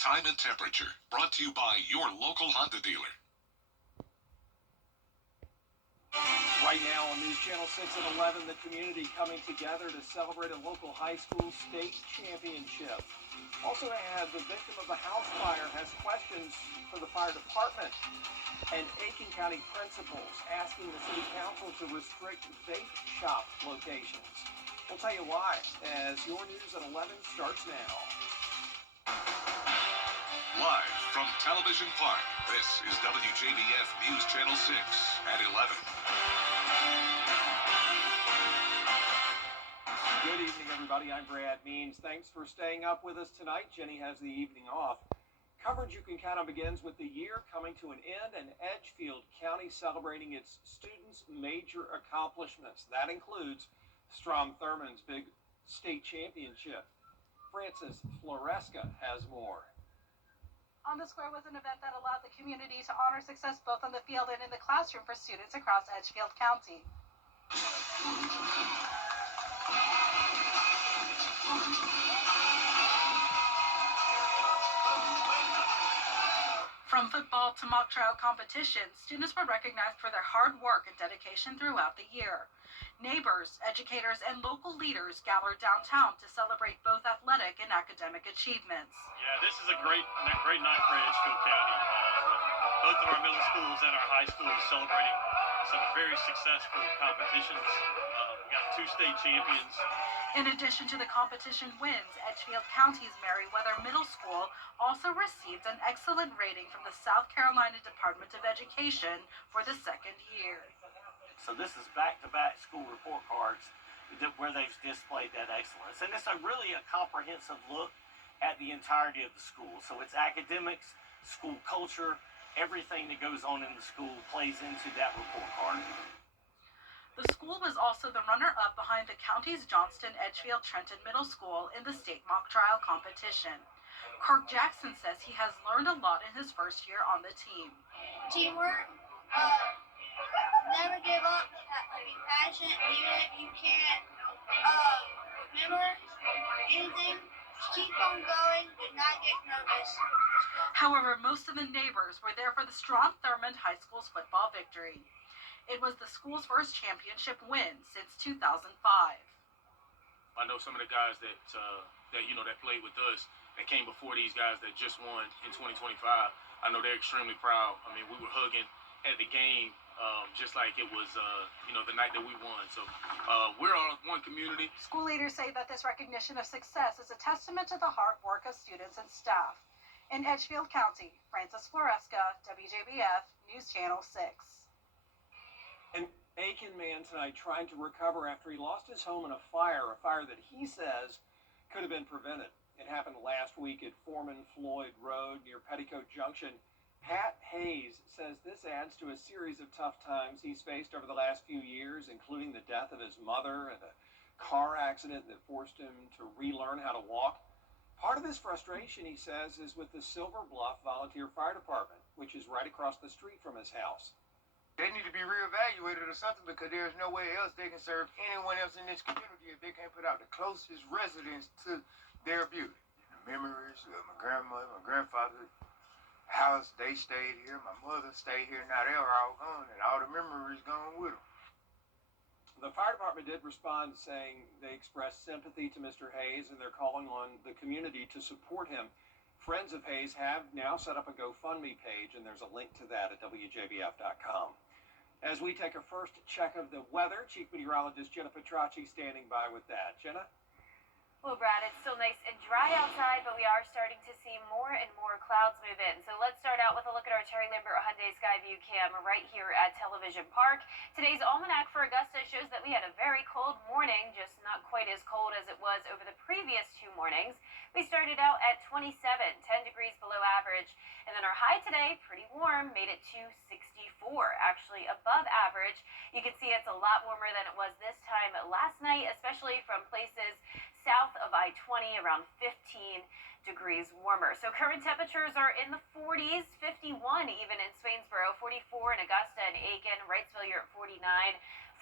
Time and temperature, brought to you by your local Honda dealer. Right now on News Channel 6 at 11, the community coming together to celebrate a local high school state championship. Also ahead, the victim of the house fire has questions for the fire department. And Aiken County principals asking the city council to restrict vape shop locations. We'll tell you why as your news at 11 starts now. Live from Television Park, this is WJBF News Channel 6 at 11. Good evening, everybody. I'm Brad Means. Thanks for staying up with us tonight. Jenny has the evening off. Coverage you can count on begins with the year coming to an end and Edgefield County celebrating its students' major accomplishments. That includes Strom Thurmond's big state championship. Francis Floresca has more. On the Square was an event that allowed the community to honor success both on the field and in the classroom for students across Edgefield County. From football to mock trial competitions, students were recognized for their hard work and dedication throughout the year. Neighbors, educators, and local leaders gathered downtown to celebrate both athletic and academic achievements. Yeah, this is a great night for Edgefield County. With both of our middle schools and our high schools celebrating some very successful competitions. We got 2 state champions. In addition to the competition wins, Edgefield County's Meriwether Middle School also received an excellent rating from the South Carolina Department of Education for the second year. So this is back-to-back school report cards where they've displayed that excellence. And it's really a comprehensive look at the entirety of the school. So it's academics, school culture, everything that goes on in the school plays into that report card. The school was also the runner-up behind the county's Johnston Edgefield Trenton Middle School in the state mock trial competition. Kirk Jackson says he has learned a lot in his first year on the team. Teamwork, never give up, be passionate, even if you can't remember anything, just keep on going, do not get nervous. However, most of the neighbors were there for the Strom Thurmond High School's football victory. It was the school's first championship win since 2005. I know some of the guys that played with us that came before these guys that just won in 2025. I know they're extremely proud. I mean, we were hugging at the game just like it was, the night that we won. So we're all one community. School leaders say that this recognition of success is a testament to the hard work of students and staff. In Edgefield County, Francis Floresca, WJBF, News Channel 6. An Aiken man tonight trying to recover after he lost his home in a fire that he says could have been prevented. It happened last week at Foreman Floyd Road near Petticoat Junction. Pat Hayes says this adds to a series of tough times he's faced over the last few years, including the death of his mother and a car accident that forced him to relearn how to walk. Part of his frustration, he says, is with the Silver Bluff Volunteer Fire Department, which is right across the street from his house. They need to be reevaluated or something because there's no way else they can serve anyone else in this community if they can't put out the closest residents to their beauty. The memories of my grandmother, my grandfather, house, they stayed here, my mother stayed here, now they're all gone and all the memories gone with them. The fire department did respond saying they expressed sympathy to Mr. Hayes and they're calling on the community to support him. Friends of Hayes have now set up a GoFundMe page and there's a link to that at WJBF.com. As we take a first check of the weather, Chief Meteorologist Jenna Petracci standing by with that. Jenna? Well, Brad, it's still nice and dry outside, but we are starting to see more and more clouds move in. So let's start out with a look at our Terry Lambert Hyundai Skyview cam right here at Television Park. Today's almanac for Augusta shows that we had a very cold morning, just not quite as cold as it was over the previous 2 mornings. We started out at 27, 10 degrees below average, and then our high today, pretty warm, made it to 64, actually above average. You can see it's a lot warmer than it was this time last night, especially from places south of I-20, around 15 degrees warmer. So current temperatures are in the 40s, 51 even in Swainsboro, 44 in Augusta and Aiken, Wrightsville you're at 49,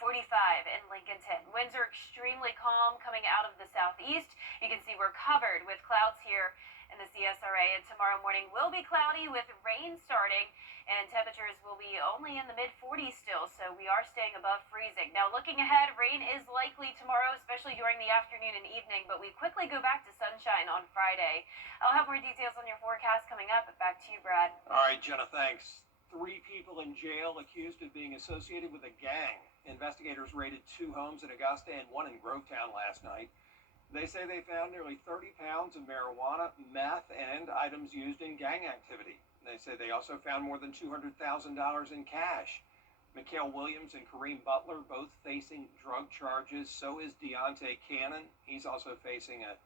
45 in Lincolnton. Winds are extremely calm coming out of the southeast. You can see we're covered with clouds here in the CSRA. And tomorrow morning will be cloudy with rain starting, and temperatures will be only in the mid-40s still, so we are staying above freezing. Now, looking ahead, rain is likely tomorrow, especially during the afternoon and evening, but we quickly go back to sunshine on Friday. I'll have more details on your forecast coming up. Back to you, Brad. All right, Jenna, thanks. 3 people in jail accused of being associated with a gang. Investigators raided 2 homes in Augusta and 1 in Grovetown last night. They say they found nearly 30 pounds of marijuana, meth, and items used in gang activity. They say they also found more than $200,000 in cash. Mikhail Williams and Kareem Butler both facing drug charges. So is Deontay Cannon. He's also facing a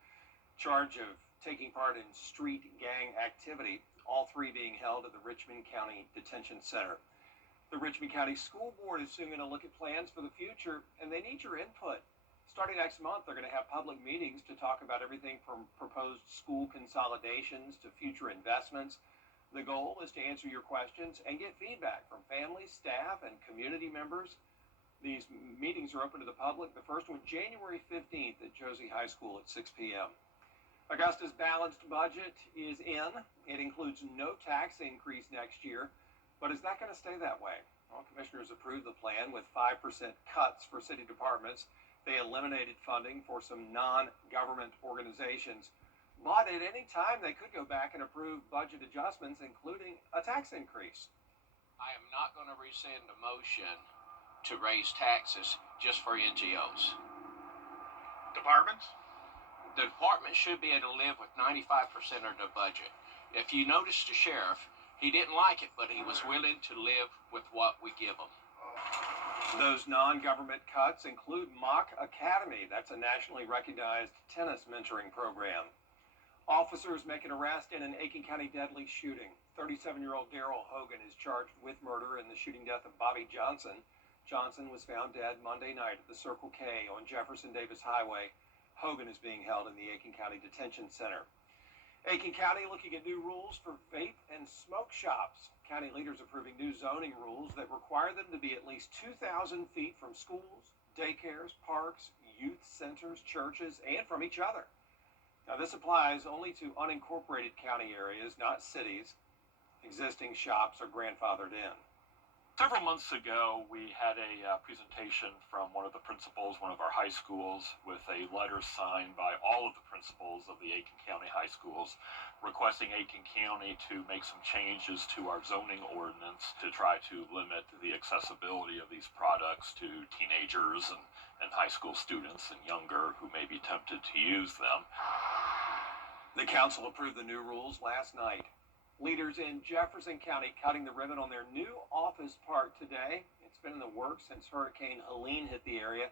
charge of taking part in street gang activity. All 3 being held at the Richmond County Detention Center. The Richmond County School Board is soon going to look at plans for the future, and they need your input. Starting next month, they're going to have public meetings to talk about everything from proposed school consolidations to future investments. The goal is to answer your questions and get feedback from families, staff, and community members. These meetings are open to the public. The first one, January 15th at Josie High School at 6 p.m. Augusta's balanced budget is in. It includes no tax increase next year. But is that going to stay that way? Well, commissioners approved the plan with 5% cuts for city departments. They eliminated funding for some non-government organizations. But at any time, they could go back and approve budget adjustments, including a tax increase. I am not going to rescind a motion to raise taxes just for NGOs. Departments? The department should be able to live with 95% of the budget. If you notice the sheriff, he didn't like it, but he was willing to live with what we give him. Those non-government cuts include Mock Academy. That's a nationally recognized tennis mentoring program. Officers make an arrest in an Aiken County deadly shooting. 37-year-old Daryl Hogan is charged with murder in the shooting death of Bobby Johnson. Johnson was found dead Monday night at the Circle K on Jefferson Davis Highway. Hogan is being held in the Aiken County Detention Center. Aiken County looking at new rules for vape and smoke shops. County leaders approving new zoning rules that require them to be at least 2,000 feet from schools, daycares, parks, youth centers, churches, and from each other. Now, this applies only to unincorporated county areas, not cities. Existing shops are grandfathered in. Several months ago, we had a presentation from one of the principals, one of our high schools, with a letter signed by all of the principals of the Aiken County high schools, requesting Aiken County to make some changes to our zoning ordinance to try to limit the accessibility of these products to teenagers and high school students and younger who may be tempted to use them. The council approved the new rules last night. Leaders in Jefferson County cutting the ribbon on their new office park today. It's been in the works since Hurricane Helene hit the area.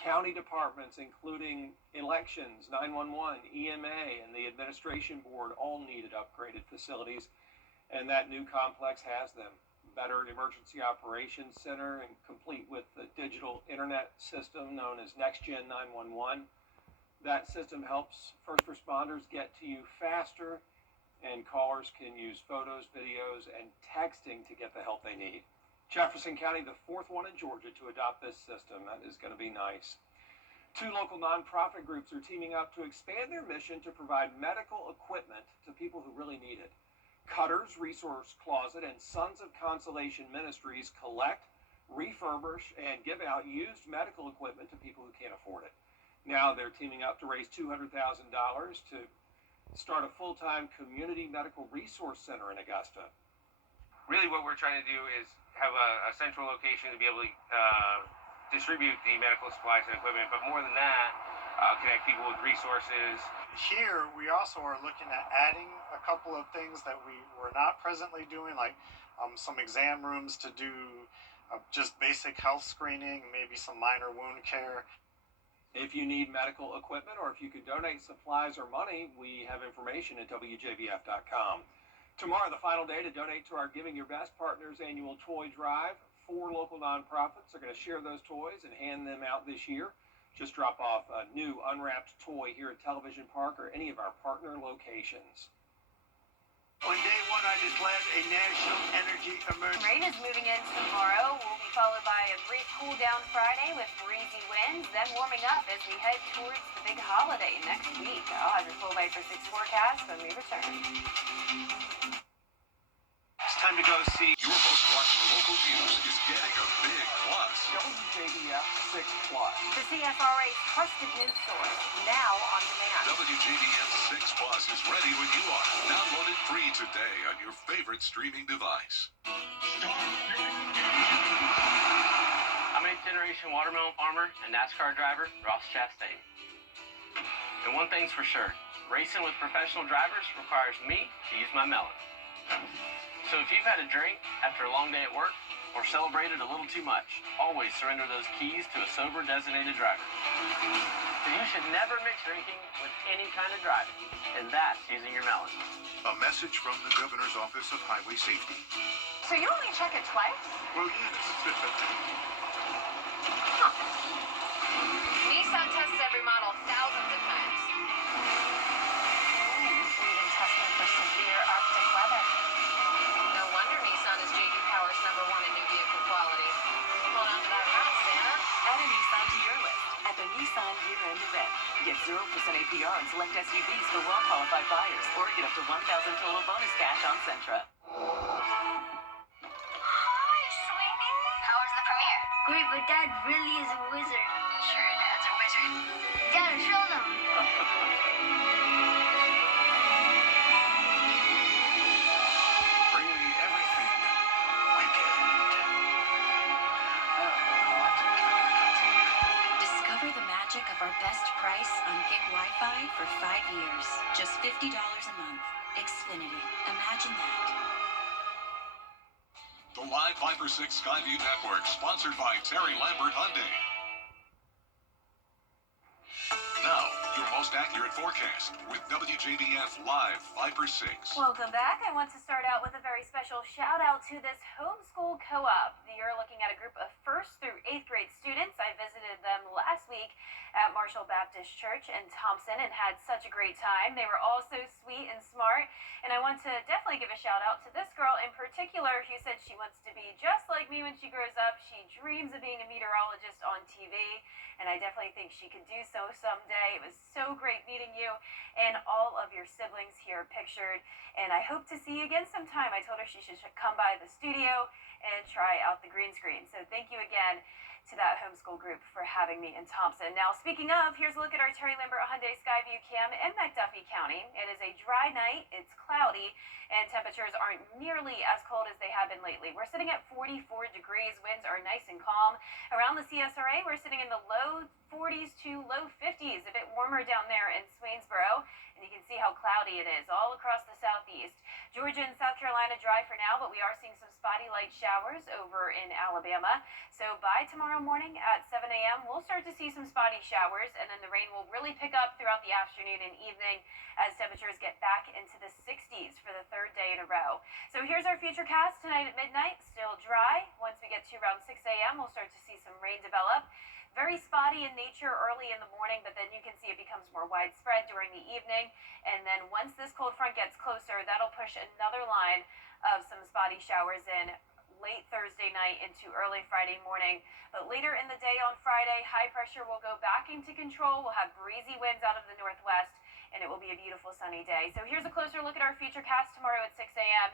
County departments, including elections, 911, EMA, and the administration board, all needed upgraded facilities, and that new complex has them. Better Emergency Operations Center, and complete with the digital internet system known as NextGen 911. That system helps first responders get to you faster, and callers can use photos, videos, and texting to get the help they need. Jefferson County, the 4th one in Georgia to adopt this system. That is going to be nice. 2 local nonprofit groups are teaming up to expand their mission to provide medical equipment to people who really need it. Cutter's Resource Closet and Sons of Consolation Ministries collect, refurbish, and give out used medical equipment to people who can't afford it. Now they're teaming up to raise $200,000 to start a full-time community medical resource center in Augusta. Really what we're trying to do is have a central location to be able to distribute the medical supplies and equipment, but more than that, connect people with resources. Here, we also are looking at adding a couple of things that we were not presently doing, like some exam rooms to do just basic health screening, maybe some minor wound care. If you need medical equipment or if you could donate supplies or money, we have information at WJBF.com. Tomorrow, the final day to donate to our Giving Your Best Partners annual toy drive. 4 local nonprofits are going to share those toys and hand them out this year. Just drop off a new unwrapped toy here at Television Park or any of our partner locations. On day 1 I declared a national energy emergency. Rain is moving in tomorrow. Will be followed by a brief cool down Friday with breezy winds, then warming up as we head towards the big holiday next week. I'll have your full Vapor 6 forecast when we return. It's time to go see. Your most watched local news is getting a big plus. WJBF 6 Plus. The CSRA's trusted news source, now on demand. WJBF 6 Plus is ready when you are. Download it free today on your favorite streaming device. I'm 8th generation watermelon farmer and NASCAR driver Ross Chastain. And one thing's for sure, racing with professional drivers requires me to use my melon. So if you've had a drink after a long day at work or celebrated a little too much, always surrender those keys to a sober designated driver. So you should never mix drinking with any kind of driving, and that's using your melon. A message from the Governor's Office of Highway Safety. So you only check it twice? Well, yes. Nissan tests every model thousands of times. Even testing for severe Arctic weather. No wonder Nissan is J.D. Power's #1 in new vehicle quality. Hold on to that round, Santa. Add a Nissan to your list at the Nissan year-end event. Get 0% APR on select SUVs for well-qualified buyers, or get up to $1,000 total bonus cash on Sentra. Hi, sweetie. How was the premiere? Great, but Dad really is a wizard. Sure, Dad's a wizard. Dad, show them. Bring me everything wicked. Discover the magic of our best price on gig Wi-Fi for 5 years. Just $50 a month. Xfinity. Imagine that. The Live Viper 6 Skyview Network, sponsored by Terry Lambert Hyundai. Now, your most accurate forecast with WJBF Live Viper 6. Welcome back. I want to start out with a very special shout out to this homeschool co-op. You're looking at a group of 1st through 8th grade students. I visited them last week at Marshall Baptist Church in Thompson and had such a great time. They were all so sweet and smart. And I want to definitely give a shout out to this girl in particular who said she wants to be just like me when she grows up. She dreams of being a meteorologist on TV, and I definitely think she could do so someday. It was so great meeting you and all of your siblings here pictured, and I hope to see you again sometime. I told her she should come by the studio and try out the green screen. So thank you again to that homeschool group for having me in Thompson. Now, speaking of, here's a look at our Terry Lambert Hyundai Skyview cam in McDuffie County. It is a dry night, it's cloudy, and temperatures aren't nearly as cold as they have been lately. We're sitting at 44 degrees, winds are nice and calm. Around the CSRA, we're sitting in the low 40s to low 50s, a bit warmer down there in Swainsboro. And you can see how cloudy it is all across the southeast. Georgia and South Carolina dry for now, but we are seeing some spotty light showers over in Alabama. So by tomorrow morning at 7 a.m., we'll start to see some spotty showers, and then the rain will really pick up throughout the afternoon and evening as temperatures get back into the 60s for the 3rd day in a row. So here's our future cast tonight at midnight. Still dry. Once we get to around 6 a.m., we'll start to see some rain develop. Very spotty in nature early in the morning, but then you can see it becomes more widespread during the evening. And then once this cold front gets closer, that'll push another line of some spotty showers in late Thursday night into early Friday morning. But later in the day on Friday, high pressure will go back into control. We'll have breezy winds out of the northwest, and it will be a beautiful sunny day. So here's a closer look at our future cast tomorrow at 6 a.m.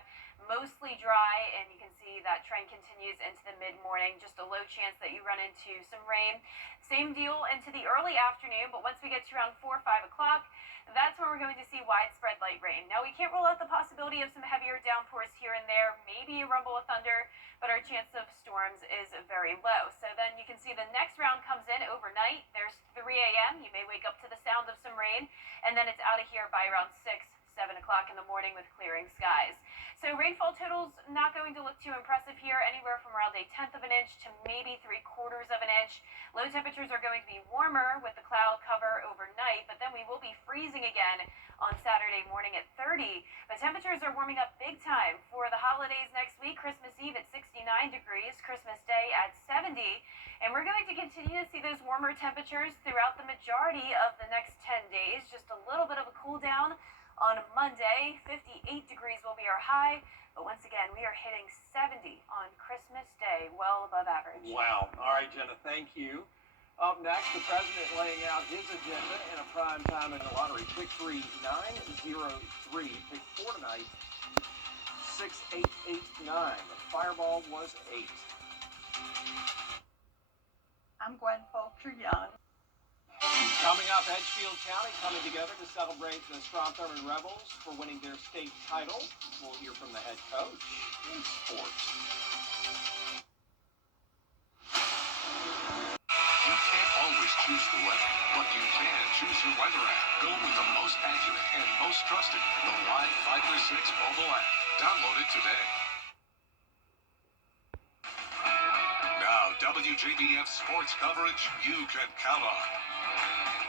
Mostly dry, and you can see that trend continues into the mid-morning. Just a low chance that you run into some rain. Same deal into the early afternoon, but once we get to around 4 or 5 o'clock, that's when we're going to see widespread light rain. Now, we can't rule out the possibility of some heavier downpours here and there, maybe a rumble of thunder, but our chance of storms is very low. So then you can see the next round comes in overnight. There's 3 a.m. You may wake up to the sound of some rain, and then it's out of here by around 6, 7 o'clock in the morning with clearing skies. So rainfall totals not going to look too impressive here, anywhere from around 1/10 of an inch to maybe 3/4 of an inch. Low temperatures are going to be warmer with the cloud cover overnight, but then we will be freezing again on Saturday morning at 30. But temperatures are warming up big time for the holidays next week. Christmas Eve at 69 degrees, Christmas Day at 70. And we're going to continue to see those warmer temperatures throughout the majority of the next 10 days. Just a little bit of a cool down On Monday, 58 degrees will be our high, but once again, we are hitting 70 on Christmas Day, well above average. Wow. All right, Jenna, thank you. Up next, the president laying out his agenda in a prime time in the lottery. Pick 3, 903. Pick 4 tonight, 6889. The fireball was 8. I'm Gwen Folcher Young. Coming up, Edgefield County coming together to celebrate the Strom Thurmond Rebels for winning their state title. We'll hear from the head coach in sports. You can't always choose the weather, but you can choose your weather app. Go with the most accurate and most trusted, the Live Fiber 6 mobile app. Download it today. Now, WJBF sports coverage you can count on.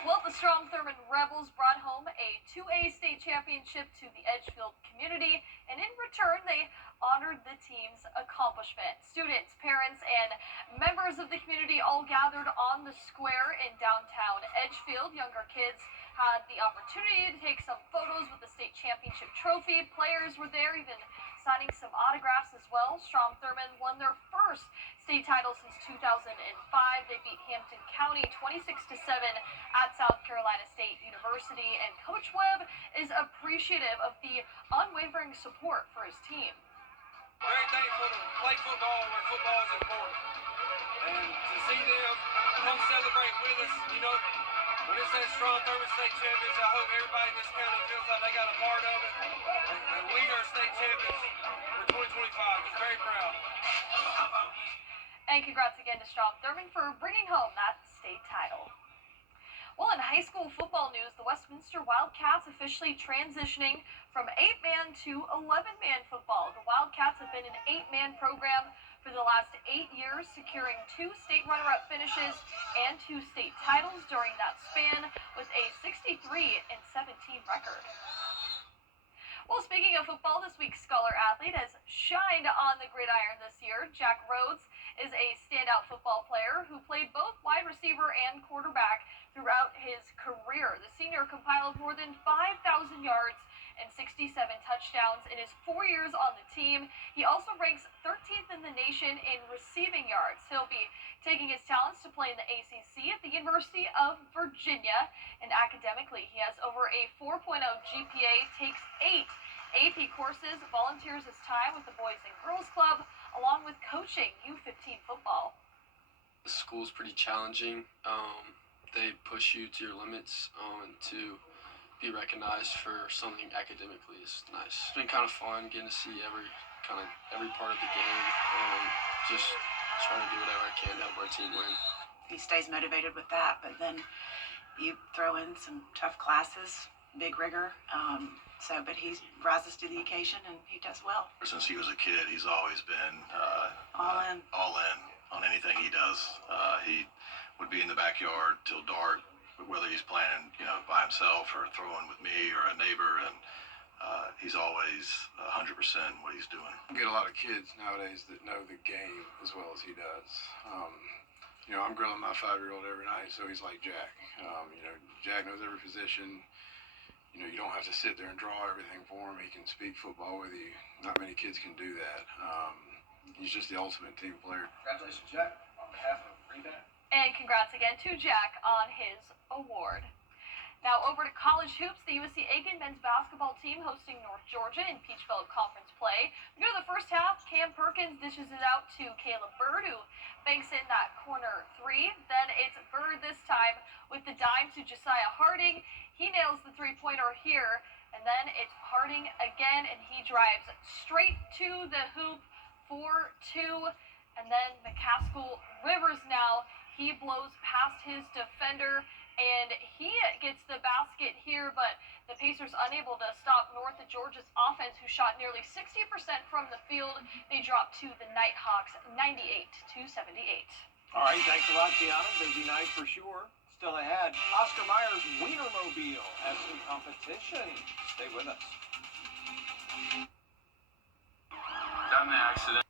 Well, the Strom Thurmond Rebels brought home a 2A state championship to the Edgefield community, and in return, they honored the team's accomplishment. Students, parents, and members of the community all gathered on the square in downtown Edgefield. Younger kids had the opportunity to take some photos with the state championship trophy. Players were there, even signing some autographs as well. Strom Thurmond won their first state title since 2005. They beat Hampton County 26-7 at South Carolina State University, and Coach Webb is appreciative of the unwavering support for his team. Very thankful to play football where football is important, and to see them come celebrate with us. You know, when it says Strom Thurmond State Champions, I hope everybody in this county feels like they got a part of it, and we are state champions for 2025. Just very proud. And congrats again to Strom Thurmond for bringing home that state title. Well, in high school football news, the Westminster Wildcats officially transitioning from 8-man to 11-man football. The Wildcats have been an 8-man program for the last 8 years, securing 2 state runner-up finishes and 2 state titles during that span with a 63-17 record. Well, speaking of football, this week's Scholar Athlete has shined on the gridiron this year. Jack Rhodes is a standout football player who played both wide receiver and quarterback throughout his career. The senior compiled more than 5,000 yards and 67 touchdowns in his 4 years on the team. He also ranks 13th in the nation in receiving yards. He'll be taking his talents to play in the ACC at the University of Virginia. And academically, he has over a 4.0 GPA, takes 8 AP courses, volunteers his time with the Boys and Girls Club, along with coaching U15 football. The school's pretty challenging. They push you to your limits, and to be recognized for something academically is nice. It's been kind of fun getting to see every part of the game, and just trying to do whatever I can to help our team win. He stays motivated with that, but then you throw in some tough classes, big rigor. But he rises to the occasion, and he does well. Since he was a kid, he's always been all in on anything he does. He would be in the backyard till dark, whether he's playing, by himself or throwing with me or a neighbor, and he's always 100% what he's doing. You get a lot of kids nowadays that know the game as well as he does. I'm grilling my 5-year-old every night, so he's like Jack. Jack knows every position. You don't have to sit there and draw everything for him. He can speak football with you. Not many kids can do that. He's just the ultimate team player. Congratulations, Jack, on behalf of Greenback. And congrats again to Jack on his award. Now over to college hoops, the USC Aiken men's basketball team hosting North Georgia in Peach Belt Conference play. We go to the first half, Cam Perkins dishes it out to Caleb Bird, who banks in that corner 3. Then it's Bird this time with the dime to Josiah Harding. He nails the 3-pointer here, and then it's Harding again, and he drives straight to the hoop for 2. And then McCaskill Rivers now, he blows past his defender, and he gets the basket here, but the Pacers unable to stop North Georgia's offense, who shot nearly 60% from the field. They dropped to the Nighthawks 98-78. All right, thanks a lot, Tiana. Busy night for sure. Still ahead, Oscar Mayer's Wienermobile has some competition. Stay with us. Done the accident.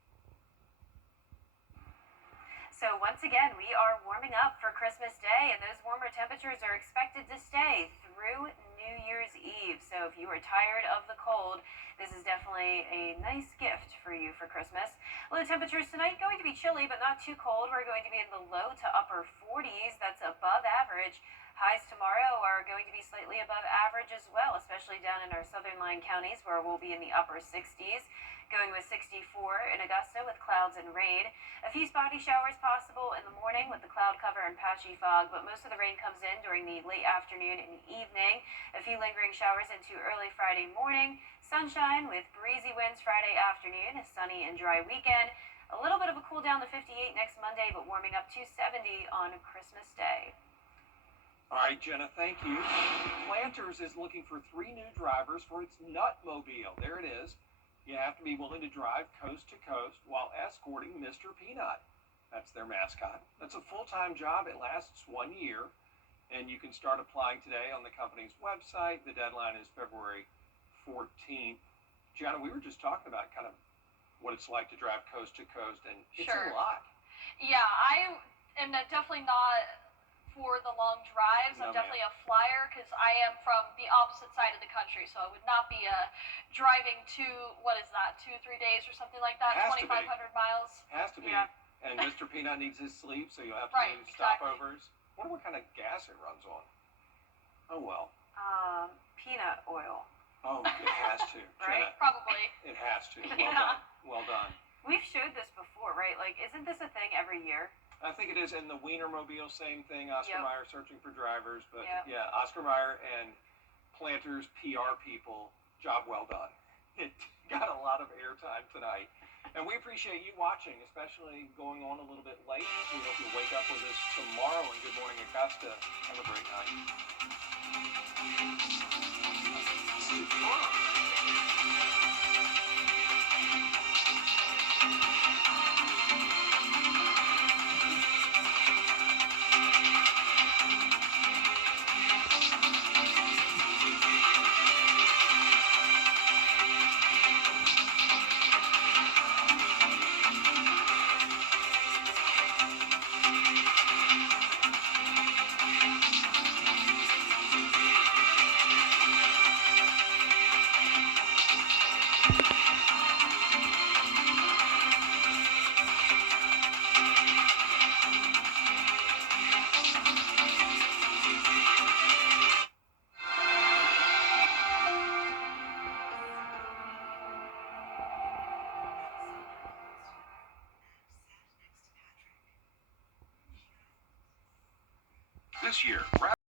So once again, we are warming up for Christmas Day, and those warmer temperatures are expected to stay through New Year's Eve. So if you are are tired of the cold, this is definitely a nice gift for you for Christmas. Low temperatures tonight, going to be chilly, but not too cold. We're going to be in the low to upper 40s. That's above average. Highs tomorrow are going to be slightly above average as well, especially down in our southern line counties where we'll be in the upper 60s. Going with 64 in Augusta with clouds and rain. A few spotty showers possible in the morning with the cloud cover and patchy fog, but most of the rain comes in during the late afternoon and evening. A few lingering showers into early Friday morning. Sunshine with breezy winds Friday afternoon. A sunny and dry weekend. A little bit of a cool down to 58 next Monday, but warming up to 70 on Christmas Day. All right, Jenna, thank you. Planters is looking for 3 new drivers for its Nutmobile. There it is. You have to be willing to drive coast to coast while escorting Mr. Peanut. That's their mascot. That's a full-time job. It lasts 1 year, and you can start applying today on the company's website. The deadline is February 14th. Jenna, we were just talking about kind of what it's like to drive coast to coast, and it's a lot. Yeah, I am definitely not for the long drives. I'm definitely a flyer because I am from the opposite side of the country, so I would not be driving to, what is that, 2-3 days or something like that, 2,500 miles. Has to be. Yeah. And Mr. Peanut needs his sleep, so you'll have to do stopovers. Wonder what kind of gas it runs on. Oh, well. Peanut oil. Oh, it has to. Right? Jenna, Probably. it has to. Well Yeah. done. Well done. We've showed this before, right? Like, isn't this a thing every year? I think it is in the Wienermobile, same thing. Oscar Mayer searching for drivers, but Yep. yeah, Oscar Mayer and Planters PR people, job well done. It got a lot of airtime tonight, and we appreciate you watching, especially going on a little bit late. We hope you'll wake up with us tomorrow. And Good Morning Augusta. Have a great night. This year,